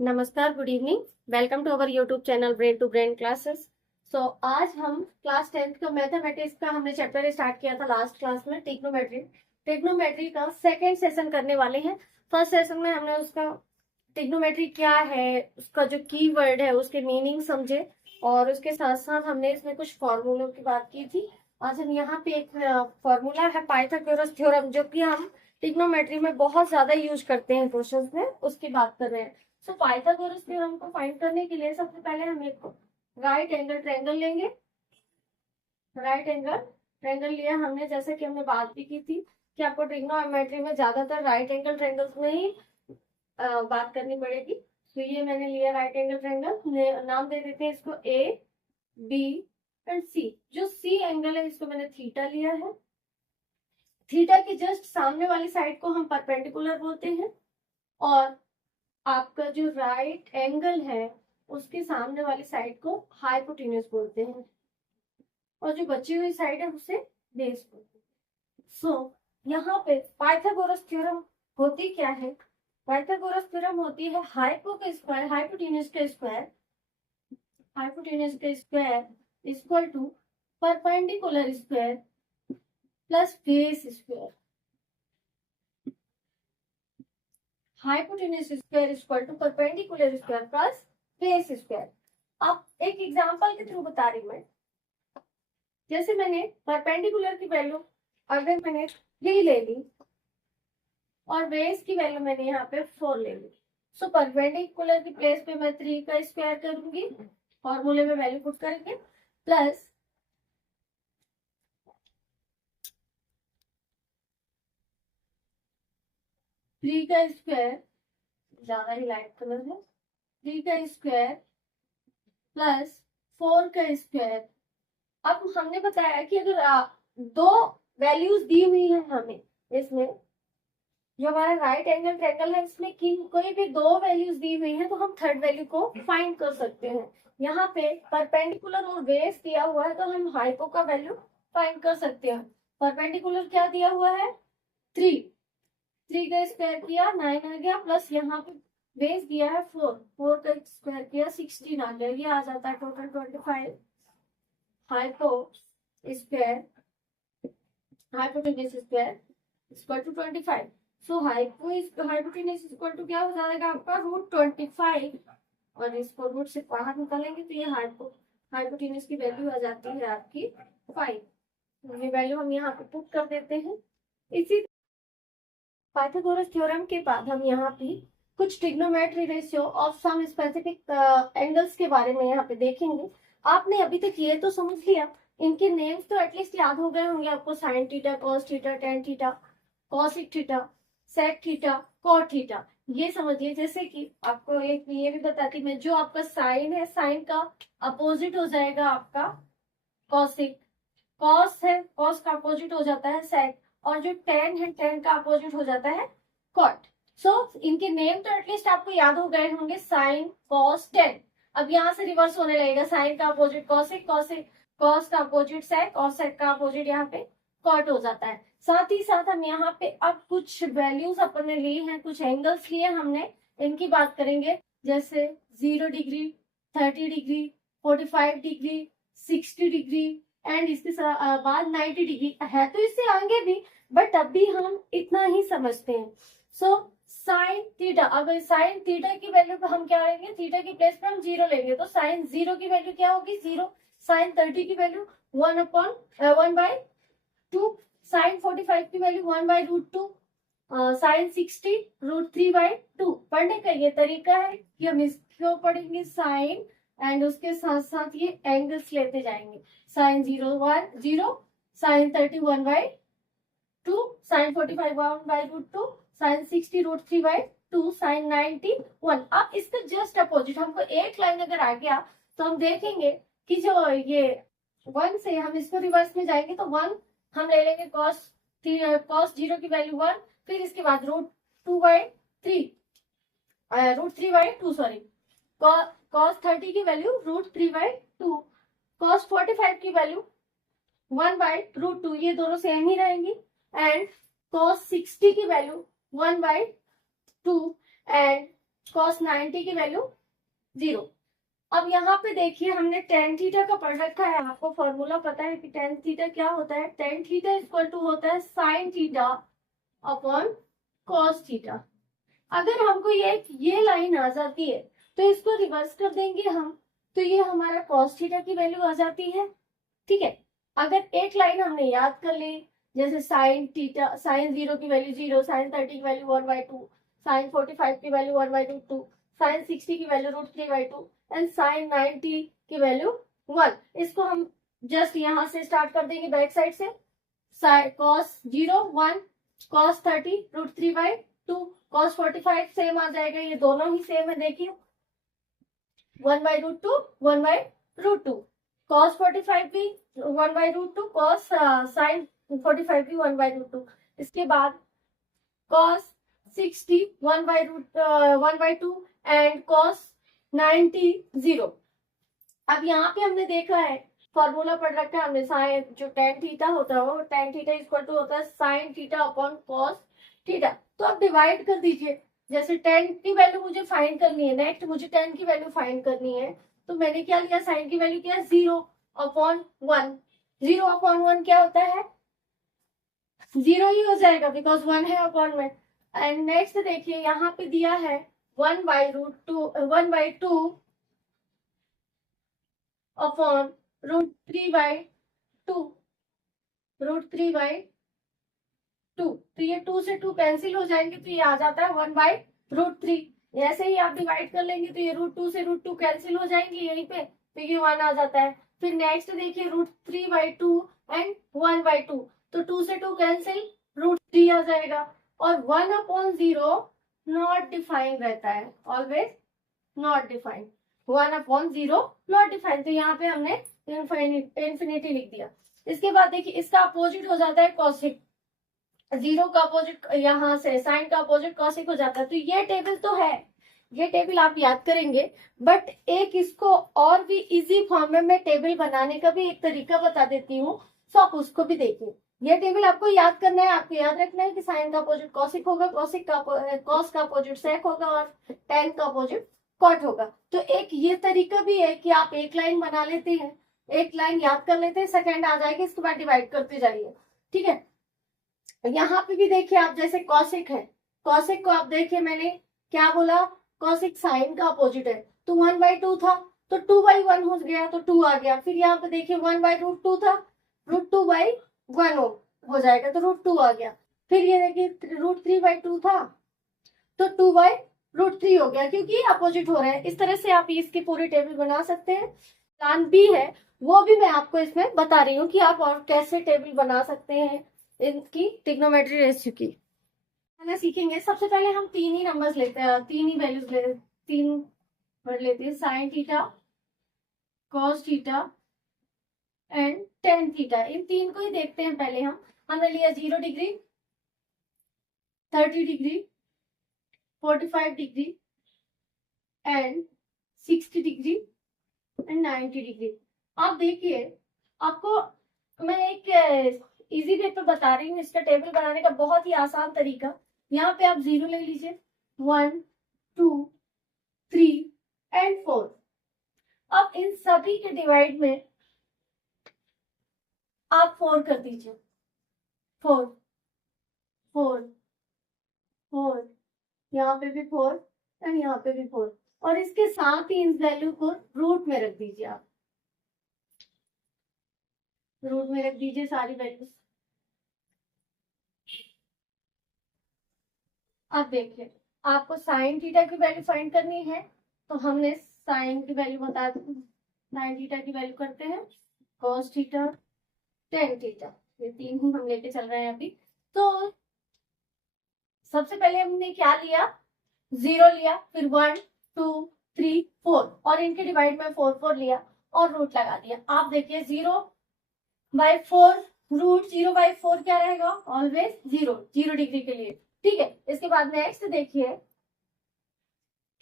नमस्कार, good evening. Welcome to our YouTube channel brain to brain classes. So आज हम class 10th का mathematics का हमने चैप्टर स्टार्ट किया था लास्ट क्लास में, ट्रिग्नोमेट्री। ट्रिग्नोमेट्री का सेकेंड सेशन करने वाले हैं। फर्स्ट सेशन में हमने उसका ट्रिग्नोमेट्री क्या है, उसका जो की वर्ड है, उसके मीनिंग समझे और उसके साथ साथ हमने इसमें कुछ फॉर्मूलों की बात की थी। आज हम यहाँ पे एक फॉर्मूला है पाइथागोरस थ्योरम, जो कि हम ट्रिग्नोमेट्री में बहुत ज्यादा यूज करते हैं क्वेश्चंस में, उसकी बात कर रहे हैं। सो पाइथागोरस थ्योरम को फाइंड करने के लिए सबसे पहले हम एक राइट एंगल ट्रायंगल लेंगे। राइट एंगल ट्रायंगल लिया हमने, जैसे कि हमने बात भी की थी कि आपको ट्रिग्नोमेट्री में ज्यादातर राइट एंगल ट्रायंगल्स में ही बात करनी पड़ेगी। तो ये मैंने लिया राइट एंगल ट्रायंगल, नाम दे देते हैं इसको ए बी एंड सी। जो सी एंगल है इसको मैंने थीटा लिया है। थीटा के जस्ट सामने वाली साइड को हम परपेंडिकुलर बोलते हैं और आपका जो राइट एंगल है उसके सामने वाली साइड को हाइपोटेन्यूज बोलते हैं और जो बची हुई साइड है उसे बेस बोलते हैं। सो यहाँ पे पाइथागोरस थ्योरम होती क्या है? पाइथागोरस थ्योरम होती है हाइपो का स्क्वायर, हाइपोटेन्यूज का स्क्वायर, हाइपोटेन्यूज का square equal to perpendicular square plus base square. Hypotenuse square equal to perpendicular square plus base square. अब एक एग्जांपल के थ्रू बता रही मैं। जैसे मैंने परपेंडिकुलर की वैल्यू अगर मैंने 3 ले ली और बेस की वैल्यू मैंने यहाँ पे 4 ले ली, सो परपेंडिकुलर की प्लेस पे मैं 3 का स्क्वायर करूंगी, फॉर्मूले में वैल्यू पुट करेंगे, प्लस थ्री का स्क्वायर, ज्यादा ही लाइट कलर है, 3 का स्क्वायर प्लस 4 का स्क्वायर। अब हमने बताया कि अगर दो वैल्यूज दी हुई है हमें, इसमें जो हमारा राइट एंगल ट्रायंगल है इसमें कोई भी दो वैल्यूज दी हुई है तो हम थर्ड वैल्यू को फाइंड कर सकते हैं। यहाँ पे परपेंडिकुलर और बेस दिया हुआ है तो हम हाइपो का वैल्यू फाइंड कर सकते हैं। परपेंडिकुलर क्या दिया हुआ है? 3, 3 का स्क्वायर किया 9 आ गया, प्लस यहाँ पे बेस दिया है 4, 4 का स्क्वायर किया 16 आ गया, ये आ जाता है total 25। Hypo square, hypotenuse square equal to 25। So hypotenuse equal to क्या हो जाएगा आपका √25, और इसको रूट से बाहर निकालेंगे तो ये हाइपोटेन्यूज की वैल्यू आ जाती है आपकी 5। ये वैल्यू हम यहाँ पे पुट कर देते हैं। इसी पाइथागोरस थ्योरम के बाद हम यहाँ पे कुछ trigonometry ratio of some specific angles के बारे में यहाँ पे देखेंगे। आपने अभी तक ये तो समझ लिया, इनके नेम्स तो एटलीस्ट याद हो गए होंगे आपको, sine theta, cos theta, tan theta, cosec theta, sec theta, cot theta. ये समझिए, जैसे कि आपको एक ये भी बताती मैं, जो आपका साइन है, साइन का अपोजिट हो जाएगा आपका कॉसिक, कॉस है, कॉस का अपोजिट हो जाता है सेक, और जो टेन है, टेन का अपोजिट हो जाता है कॉट। सो इनके नेम तो एटलीस्ट आपको याद हो गए होंगे, साइन कॉस टेन। अब यहाँ से रिवर्स होने लगेगा, साइन का अपोजिट कॉसिक, कॉसिक कॉस का अपोजिट सेक और सेक का अपोजिट यहाँ पे कॉट हो जाता है। साथ ही साथ हम यहाँ पे अब कुछ वैल्यूज अपन ने ली हैं, कुछ एंगल्स लिए हमने, इनकी बात करेंगे। जैसे 0 degree, 30 degree, 45 degree, 60 degree and इसके बाद 90 डिग्री है, तो इससे आगे भी, बट अभी हम इतना ही समझते हैं। सो साइन थीटा, अब साइन थीटा की वैल्यू पे हम क्या लेंगे, थीटा की प्लेस पे हम 0 लेंगे, तो साइन 0 की वैल्यू क्या होगी? 0। साइन 30 की वैल्यू 1/2, साइन 45 की वैल्यू 1/√2, साइन 60 √3/2। पढ़ने का ये तरीका है कि हम इसको पढ़ेंगे साइन एंड उसके साथ साथ ये एंगल्स लेते जाएंगे। Sine 0/0, sine 30 1/2, sine 45 1/√2, sine 60 √3/2, sine 90 1। अब इसका जस्ट अपोजिट हमको एक लाइन अगर आ गया तो हम देखेंगे कि जो ये 1 से हम इसको रिवर्स में जाएंगे तो 1 हम ले लेंगे कॉस 0 की वैल्यू 1, फिर इसके बाद √2/3, √3/2 सॉरी, कॉस 30 की वैल्यू √3/2, कॉस 45 की वैल्यू 1/√2, ये दोनों सेम ही रहेंगी, एंड कॉस 60 की वैल्यू 1/2 एंड cos 90 की वैल्यू 0। अब यहाँ पे देखिए हमने tan थीटा का पढ़ रखा है, आपको फॉर्मूला पता है कि tan थीटा क्या होता है। tan थीटा इक्वल टू होता है sin theta upon cos theta. अगर हमको ये लाइन आ जाती है तो इसको रिवर्स कर देंगे हम, तो ये हमारा cos थीटा की वैल्यू आ जाती है। ठीक है, अगर एक लाइन हमने याद कर ली, जैसे साइन थीटा, साइन 0 की वैल्यू 0, साइन 30 की वैल्यू 1/2, साइन 45 की वैल्यू 1/2, साइन 60 की वैल्यू √3/2 एंड साइन 90 की वैल्यू 1। इसको हम जस्ट यहाँ से स्टार्ट कर देंगे बैक साइड से। cos 0 1, cos 30 √3/2, cos 45 सेम आ जाएगा, ये दोनों ही सेम है। देखिए 1/√2 1/√2, cos 45 भी 1/√2, cos sin 45 भी 1/√2। इसके बाद cos 60 1/2 एंड cos 90 0। अब यहाँ पे हमने देखा है, फॉर्मूला पढ़ रखा है हमने, साइन जो tan थीटा होता है वो tan थीटा इक्वल टू होता है sin theta upon cos theta. तो आप डिवाइड कर दीजिए, जैसे tan की वैल्यू मुझे फाइंड करनी है, नेक्स्ट मुझे tan की वैल्यू फाइंड करनी है, तो मैंने क्या लिया, साइन की वैल्यू क्या है 0/1। 0/1 क्या होता है, 0 ही हो जाएगा बिकॉज 1 है अपॉन में। एंड नेक्स्ट देखिए यहाँ पे दिया है 1/2 अपॉन √3/2, √3/2। तो ये 2 से 2 कैंसिल हो जाएंगे, तो ये आ जाता है 1/√3। ऐसे ही आप डिवाइड कर लेंगे तो ये √2 से √2 कैंसिल हो जाएंगे यहीं पे, तो ये 1 आ जाता है। फिर नेक्स्ट देखिए √3/2 एंड 1/2, तो 2 से 2 कैंसिल, √3 आ जाएगा। और 1/0 नॉट डिफाइंड रहता है, always not defined. 1/0 not defined, तो यहाँ पे हमने इंफिनिटी लिख दिया। इसके बाद देखिए इसका अपोजिट हो जाता है कॉसिक। 0 का अपोजिट यहाँ से साइन का अपोजिट कॉसिक हो जाता है। तो ये टेबल तो है, ये टेबल आप याद करेंगे, बट एक इसको और भी इजी फॉर्म में मैं टेबल बनाने का भी एक तरीका बता देती हूँ, तो आप उसको भी देखिए। ये टेबल आपको याद करना है, आपको याद रखना है कि साइन का अपोजिट कॉसिक होगा, कॉस का अपोजिट सेक होगा और tan का अपोजिट कॉट होगा। तो एक ये तरीका भी है कि आप एक लाइन बना लेते हैं, एक लाइन याद कर लेते हैं, सेकेंड आ जाएगी, इसके बाद डिवाइड करते जाइए। ठीक है, यहाँ पे भी देखिए आप, जैसे कॉसिक है, कॉसिक को आप देखिए मैंने क्या बोला, कॉसिक साइन का अपोजिट है, तो 1/2 था तो 2/1 हो गया, तो 2 आ गया। फिर यहाँ पे देखिए 1/√2 था, √2/1 हो जाएगा, तो √2 आ गया। फिर ये देखिए √3/2 था तो 2/√3 हो गया, क्योंकि अपोजिट हो रहे हैं। इस तरह से आप इसकी पूरी टेबल बना सकते हैं। प्लान भी है, वो भी मैं आपको इसमें बता रही हूँ कि आप और कैसे टेबल बना सकते हैं इनकी ट्रिग्नोमेट्री रेशियो की। सीखेंगे। सबसे पहले हम 3 ही नंबर्स लेते हैं, 3 ही वैल्यूज लेते हैं, 3 वर्ड लेते हैं, sine theta, cos theta and tan theta. इन 3 को ही देखते हैं पहले हम। हमने लिया 0 degree, 30 degree, 45 degree and 60 degree and 90 degree. आप देखिए, आपको मैं एक इजी वे पे बता रही हूँ इसका टेबल बनाने का बहुत ही आसान तरीका। यहाँ पे आप 0 ले लीजिए, 1 2 3 एंड 4। अब इन सभी के डिवाइड में आप 4 कर दीजिए, 4 4 4, यहाँ पे भी 4 एंड यहाँ पे भी 4, और इसके साथ ही इस वैल्यू को रूट में रख दीजिए। आप रूट में रख दीजिए सारी वैल्यूज। अब देखिए, आपको साइन थीटा की वैल्यू फाइंड करनी है, तो हमने साइन की वैल्यू बता दी, साइन थीटा की वैल्यू करते हैं, कॉस थीटा, tan थीटा, ये 3 ही हम लेके चल रहे हैं अभी। तो सबसे पहले हमने क्या लिया, 0 लिया, फिर 1 2 3 4, और इनके डिवाइड में 4 4 लिया और रूट लगा दिया। आप देखिए 0/4 रूट 0/4 क्या रहेगा, ऑलवेज 0 डिग्री के लिए। ठीक है, इसके बाद नेक्स्ट देखिए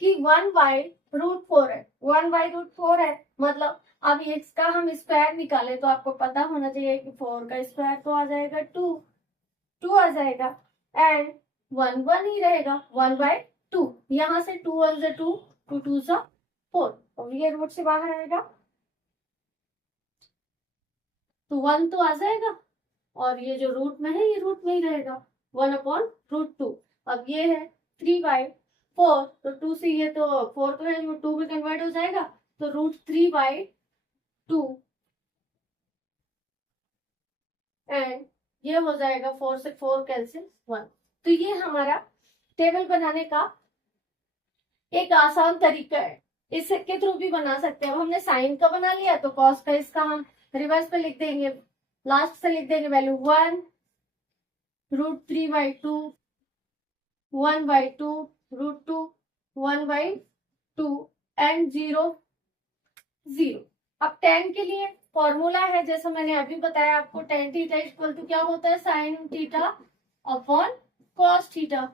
कि 1/√4 है, 1/√4 है, मतलब अब इसका हम स्क्वायर निकाले तो आपको पता होना चाहिए कि 4 का स्क्वायर तो आ जाएगा 2 आ जाएगा, एंड 1 1 ही रहेगा, 1/2 2, यहाँ से 2 1 से 2, 2 2 से 4, और ये रूट से बाहर आएगा तो 1 तो आ जाएगा, और ये जो रूट में है ये रूट में ही रहेगा, 1/√2। अब ये है 3/4, तो 2 से ये तो 4 तो है जो 2 में कन्वर्ट हो जाएगा, तो √3/2, एंड ये हो जाएगा 4 से 4 कैंसिल 1। तो ये हमारा टेबल बनाने का एक आसान तरीका है, इसके थ्रू भी बना सकते हैं। अब हमने साइन का बना लिया तो कॉस का इसका हम रिवर्स पे लिख देंगे, लास्ट से लिख देंगे वैल्यू 1 √3/2, 1/2 √2, 1/2 एंड 0 0। अब tan के लिए फॉर्मूला है, जैसा मैंने अभी बताया आपको, tan थीटा इक्वल टू क्या होता है, sine theta upon cos theta.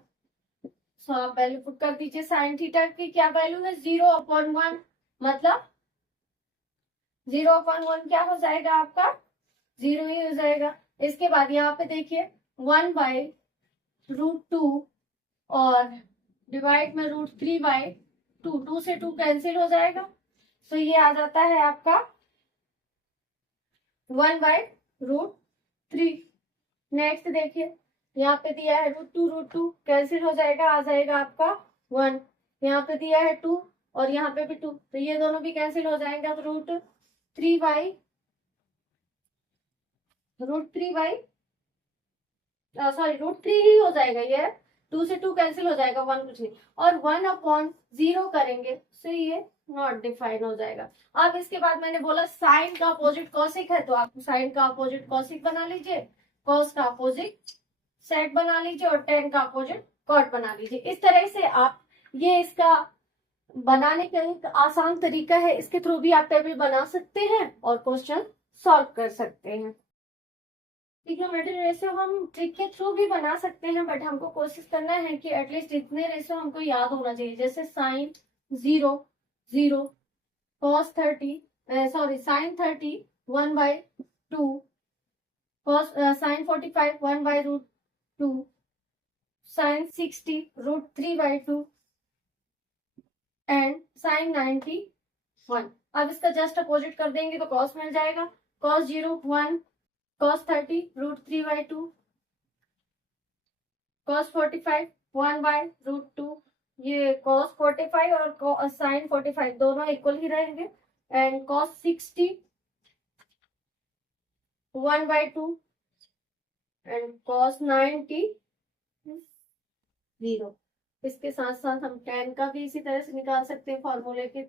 So आप वैल्यू पुट कर दीजिए, साइन थीटा की क्या वैल्यू है 0/1, मतलब 0/1 क्या हो जाएगा आपका 0 ही हो जाएगा। इसके बाद यहाँ पे देखिए 1/√2 और डिवाइड में √3/2, 2 से 2 कैंसिल हो जाएगा, तो ये आ जाता है आपका 1/√3। नेक्स्ट देखिए यहाँ पे दिया है √2 कैंसिल हो जाएगा, आ जाएगा आपका 1। यहाँ पे दिया है 2 और यहाँ पे भी 2, तो ये दोनों भी कैंसिल हो जाएंगे, तो √3 ही हो जाएगा, ये 2 से 2 कैंसिल हो जाएगा, 1 कुछ नहीं, और 1/0 करेंगे तो ये नॉट डिफाइन हो जाएगा। अब इसके बाद मैंने बोला साइन का अपोजिट कॉसिक है, तो आप साइन का अपोजिट कॉसिक बना लीजिए, कॉस का अपोजिट सेक बना लीजिए, और टेन का अपोजिट कॉट बना लीजिए। इस तरह से आप ये इसका बनाने का एक आसान तरीका है, इसके थ्रू भी आप टेबल बना सकते हैं और क्वेश्चन सॉल्व कर सकते हैं। ट्रिग्नोमेट्री रेशियो हम ट्रिक के थ्रू भी बना सकते हैं, बट हमको कोशिश करना है कि एटलीस्ट इतने रेशियो हमको याद होना चाहिए, जैसे sine 0 0, cos 30 sine 30 1/2, cos sine 45 1/√2, sine 60 √3/2 and sine 91। अब इसका जस्ट अपोजिट कर देंगे तो कॉस मिल जाएगा, कॉस 0 1, cos 30 √3/2, cos 45 1/√2, ये cos 45 और sin 45 दोनों इक्वल ही रहेंगे, एंड cos 60 1/2 एंड cos 90 0। इसके साथ साथ हम tan का भी इसी तरह से निकाल सकते हैं फॉर्मूले की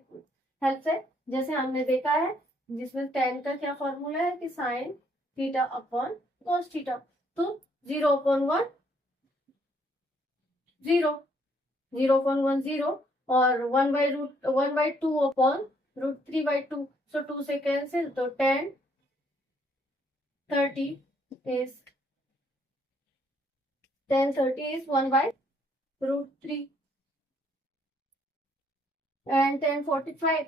हेल्प से, जैसे हमने देखा है जिसमें tan का क्या फॉर्मूला है कि sign theta upon cos theta, तो 0/1 0, 0/1 0, और 1/2 अपॉन √3/2, सो 2 से कैंसिल, तो tan 30 is 1/√3 and tan 45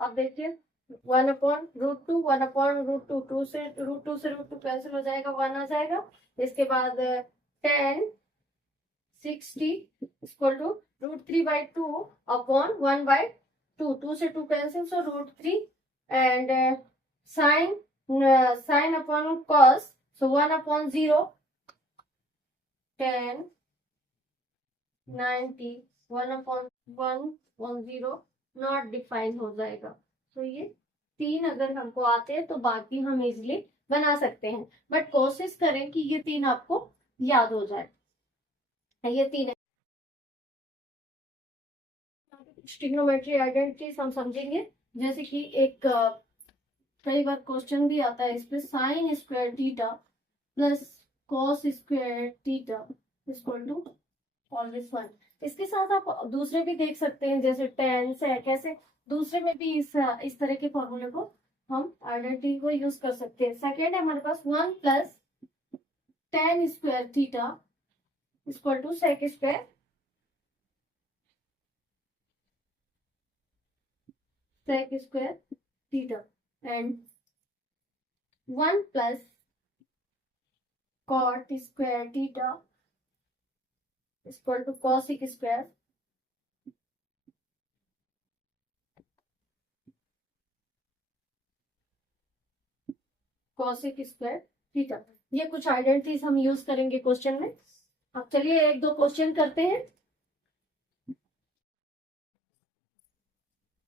अब देखिए 1/√2 1/√2, 2 से √2 कैंसिल हो जाएगा, 1 आ जाएगा। इसके बाद tan 60 इक्वल टू √3/2 अपॉन 1/2, 2 से 2 cancel, so √3 and sine upon cos, so 1/0, tan 90 1/1/0 not define हो जाएगा। तो ये 3 अगर हमको आते हैं तो बाकी हम इजिली बना सकते हैं, बट कोशिश करें कि ये 3 आपको याद हो जाए। ये 3 ट्रिग्नोमेट्री आइडेंटिटीज हम समझेंगे, जैसे कि एक कई बार क्वेश्चन भी आता है इस पे, sine square theta plus cos square theta equal to always 1। इसके साथ आप दूसरे भी देख सकते हैं, जैसे tan sec, ऐसे दूसरे में भी इस तरह के फॉर्मूले को हम आइडेंटिटी को यूज कर सकते हैं। सेकेंड है हमारे पास 1 plus tan square theta equal to sec square theta, and 1 plus cot square theta equal to cosec square cosec square theta. ये कुछ आइडेंटिटीज हम यूज करेंगे क्वेश्चन में। अब चलिए एक दो क्वेश्चन करते हैं।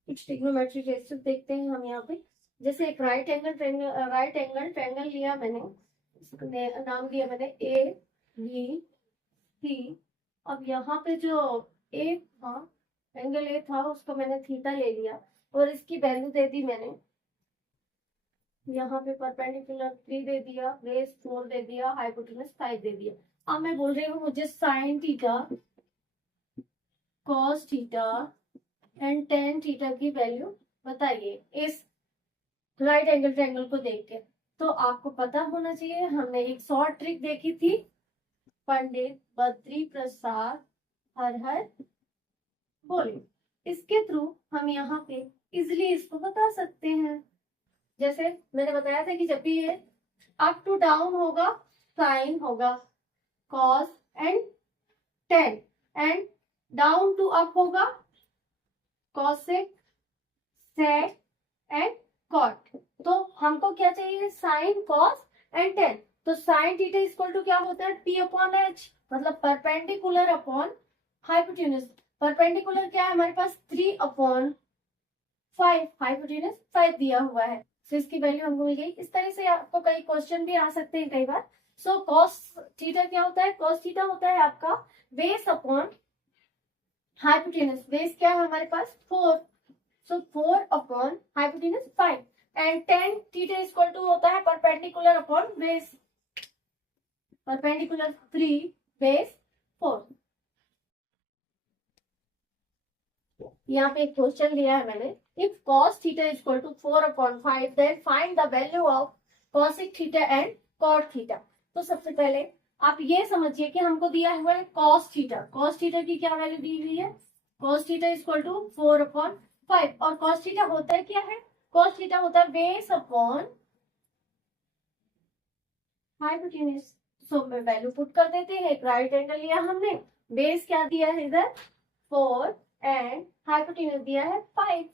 कुछ ट्रिग्नोमेट्री रेशियो देखते हैं हम यहाँ पे। जैसे एक राइट एंगल ट्रायंगल लिया मैंने, नाम दिया मैंने ए बी सी। अब यहाँ पे जो ए था, एंगल ए था, उसको मैंने थीटा ले लिया और इसकी वैल्यू दे दी मैंने यहाँ पे परपेंडिकुलर 3 दे दिया, बेस 4 दे दिया, हाइपोटेनस 5 दे दिया। अब मैं बोल रही हूँ मुझे sign theta, cos theta and tan theta की वैल्यू बताइए इस राइट एंगल ट्रायंगल को देख के। तो आपको पता होना चाहिए, हमने एक शॉर्ट ट्रिक देखी थी, पंडित बद्री प्रसाद हर हर बोले। इसके थ्रू हम यहाँ पे इजिली इसको बता सकते हैं। जैसे मैंने बताया था कि जब भी ये अप टू डाउन होगा साइन होगा cos and tan, and down to up होगा कॉसेक सेक एंड कॉट। तो हमको क्या चाहिए, साइन कॉस एंड टेन। तो साइन थीटा इक्वल टू क्या होता है, पी अपॉन एच, मतलब परपेंडिकुलर अपॉन हाइपोटेन्यूज। परपेंडिकुलर क्या है हमारे पास, 3 अपॉन 5, हाइपोटेन्यूज 5 दिया हुआ है। तो इसकी वैल्यू हमको मिल गई। इस तरह से आपको कई क्वेश्चन भी आ सकते हैं कई बार। सो कॉस थीटा क्या होता है, कॉस थीटा होता है आपका बेस अपॉन हाइपोटेन्यूज। बेस क्या है हमारे पास 4, so 4 upon hypotenuse 5, and tan theta equal to होता है perpendicular upon base, perpendicular 3 base 4। यहाँ पे एक क्वेश्चन दिया है मैंने, if cos theta equal to 4/5 then find the value of cosic theta and cot theta. तो सबसे पहले आप ये समझिए कि हमको दिया हुआ है cos थीटा की क्या वैल्यू दी हुई है, cos थीटा इक्वल टू 4/5। और cos थीटा होता है क्या है, cos थीटा होता है बेस अपॉन हाइपोटेन्यूज। सो मैं वैल्यू पुट कर देते हैं। एक राइट एंगल लिया हमने, बेस क्या दिया है इधर 4 एंड हाइपोटेन्यूज दिया है 5।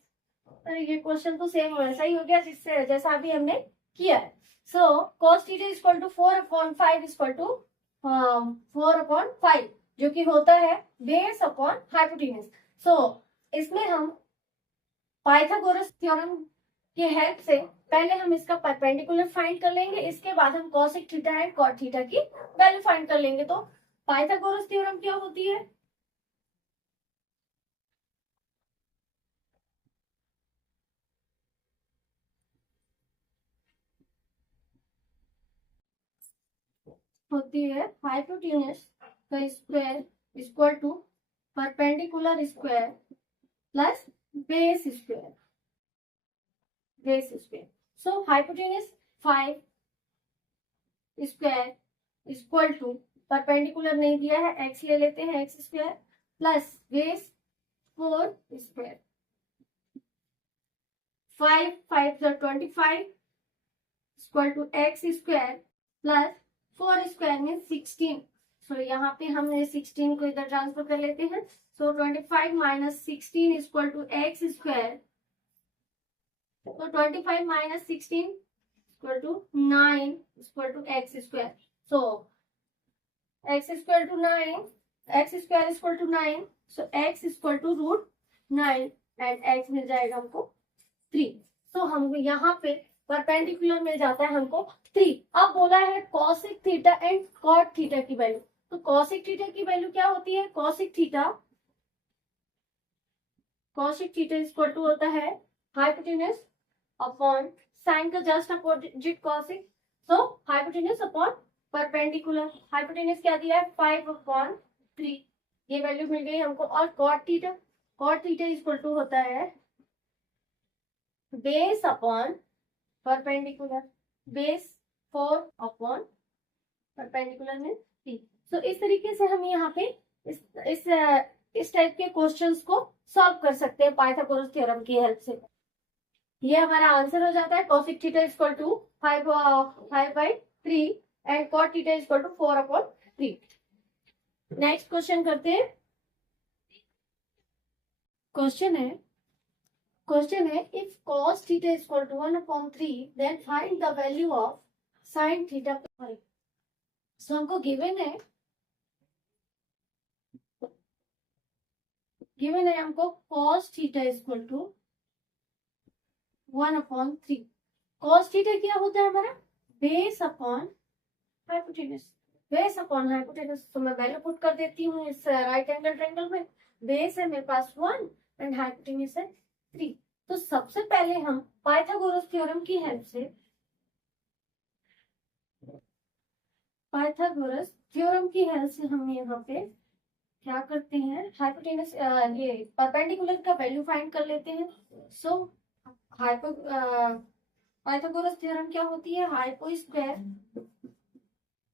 तो ये क्वेश्चन तो सेम वैसा ही हो गया जिससे जैसा अभी हमने किया है। So cos theta equal to 4/5 equal to 4/5, जो कि होता है बेस अपॉन हाइपोटेन्यूज। सो इसमें हम पाइथागोरस थ्योरम के हेल्प से पहले हम इसका परपेंडिकुलर फाइंड कर लेंगे, इसके बाद हम cosic theta and cot theta की वैल्यू फाइंड कर लेंगे। तो पाइथागोरस थ्योरम क्या होती है, होती है हाइपोटेन्यूज का square equal to perpendicular square plus base square. So hypotenuse 5 square equal to, perpendicular नहीं दिया है, एक्स ले लेते हैं x square plus base 4 square. 5 × 25 equal to x square plus 4 square में 16। सो यहाँ पे हम 16 को इधर ट्रांसफर कर लेते हैं। So 25 minus 16 equal to x square. तो 25 minus 16 equal to 9 equal to x square. So x square to 9, x square equal to 9, so x equal to √9 and x मिल जाएगा हमको 3। सो हम यहाँ पे परपेंडिकुलर मिल जाता है हमको 3। अब बोला है cosic theta and cot theta की वैल्यू। तो cosic थीटा की वैल्यू क्या होती है, cosic थीटा इक्वल टू होता है हाइपोटेन्यूज अपॉन साइन का जस्ट अपोजिट cosic। सो हाइपोटेन्यूज अपॉन परपेंडिकुलर, हाइपोटेन्यूज क्या दिया है 5/3, ये वैल्यू मिल गई हमको। और cot थीटा इक्वल टू होता है base upon perpendicular, base 4 upon perpendicular में 3। सो इस तरीके से हम यहाँ पे इस टाइप के क्वेश्चंस को सॉल्व कर सकते हैं पाइथागोरस थ्योरम की हेल्प से। ये हमारा आंसर हो जाता है cosic theta equal to 5/3 and cot theta equal to 4/3। Next question करते हैं। क्वेश्चन है if cos theta is equal to 1/3 then find the value of sin theta. So हमको गिवन है हमको cos theta is equal to 1/3। cos theta क्या होता है हमारा? Base upon hypotenuse. Base upon hypotenuse, तो मैं वैल्यू पुट कर देती हूँ इस राइट एंगल ट्रायंगल में। बेस है मेरे पास 1 एंड हाइपोटेनस है 3। तो सबसे पहले हम पाइथागोरस थ्योरम की हेल्प से हम यहाँ पे क्या करते हैं, हाइपोटेनस ये परपेंडिकुलर का वैल्यू फाइंड कर लेते हैं। सो पाइथागोरस थ्योरम क्या होती है? Hypo square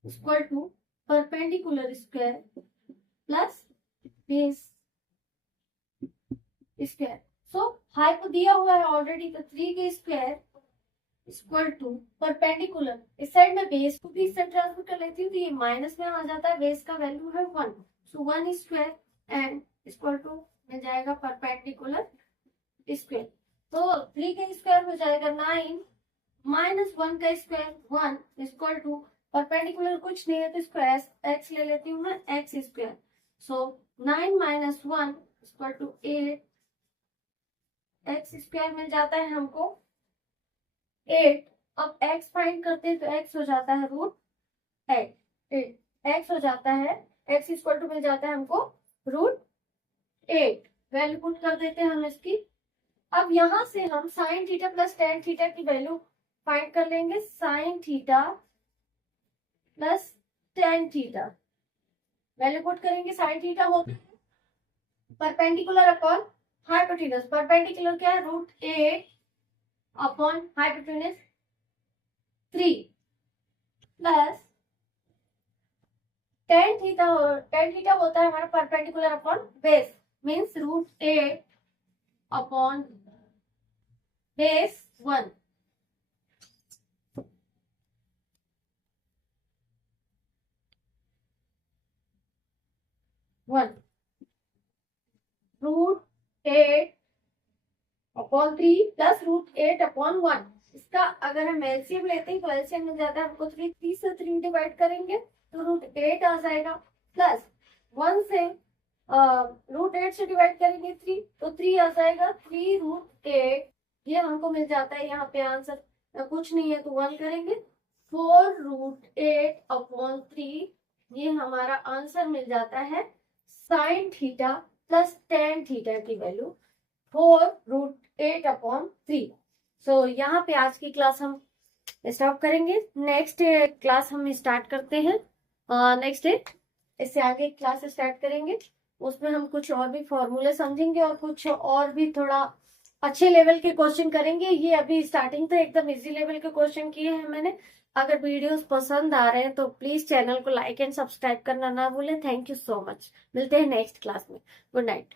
equal to perpendicular square plus base square. So hypo दिया हुआ है ऑलरेडी, तो 3 के स्क्वायर इक्वल टू परपेंडिकुलर, इस साइड में बेस को भी इससे ट्रांसफर कर लेती हूँ तो ये माइनस में आ जाता है। बेस का वैल्यू है 1, सो 1 स्क्वायर एंड इक्वल टू मिल जाएगा परपेंडिकुलर स्क्वायर। तो 3 का स्क्वायर हो जाएगा 9 माइनस 1 का स्क्वायर 1 इक्वल टू परपेंडिकुलर कुछ नहीं है तो इसको x ले लेती हूँ मैं, x square. So 9 minus 1 equal to 8, x square मिल जाता है हमको 8। अब x फाइंड करते हैं तो x हो जाता है √8, x हो जाता है x इक्वल टू मिल जाता है हमको √8। वैल्यू पुट कर देते हैं हम इसकी। अब यहां से हम sine theta plus tan theta की वैल्यू फाइंड कर लेंगे। Sine theta plus tan theta value put करेंगे। साइन थीटा होता है परपेंडिकुलर अपॉन हाइपोटेनस। परपेंडिकुलर क्या है? √8 upon hypotenuse 3 plus tan theta होता है हमारा perpendicular upon base, means √8 upon base 1। √8 upon 3 plus √8 upon 1। इसका अगर हम एलसीएम लेते हैं तो एलसीएम मिल जाता है हमको 3 से 3 डिवाइड करेंगे तो √8 आ जाएगा, प्लस 1 से √8 से डिवाइड करेंगे 3 तो 3 आ जाएगा। 3√8 ये हमको मिल जाता है। यहाँ पे आंसर कुछ नहीं है तो 1 करेंगे। 4√8 अपॉन 3 ये हमारा आंसर मिल जाता है। Sine theta plus tan theta की वैल्यू 4√8 अपॉन 3। सो यहाँ पे आज की क्लास हम स्टॉप करेंगे। नेक्स्ट क्लास हम स्टार्ट करते हैं नेक्स्ट डे। इससे आगे क्लास स्टार्ट करेंगे, उसमें हम कुछ और भी फॉर्मूले समझेंगे और कुछ और भी थोड़ा अच्छे लेवल के क्वेश्चन करेंगे। ये अभी स्टार्टिंग तो एकदम इजी लेवल के क्वेश्चन किए हैं मैंने। अगर वीडियोस पसंद आ रहे हैं तो प्लीज चैनल को लाइक एंड सब्सक्राइब करना ना भूलें। Thank you so much. मिलते हैं नेक्स्ट क्लास में। Good night.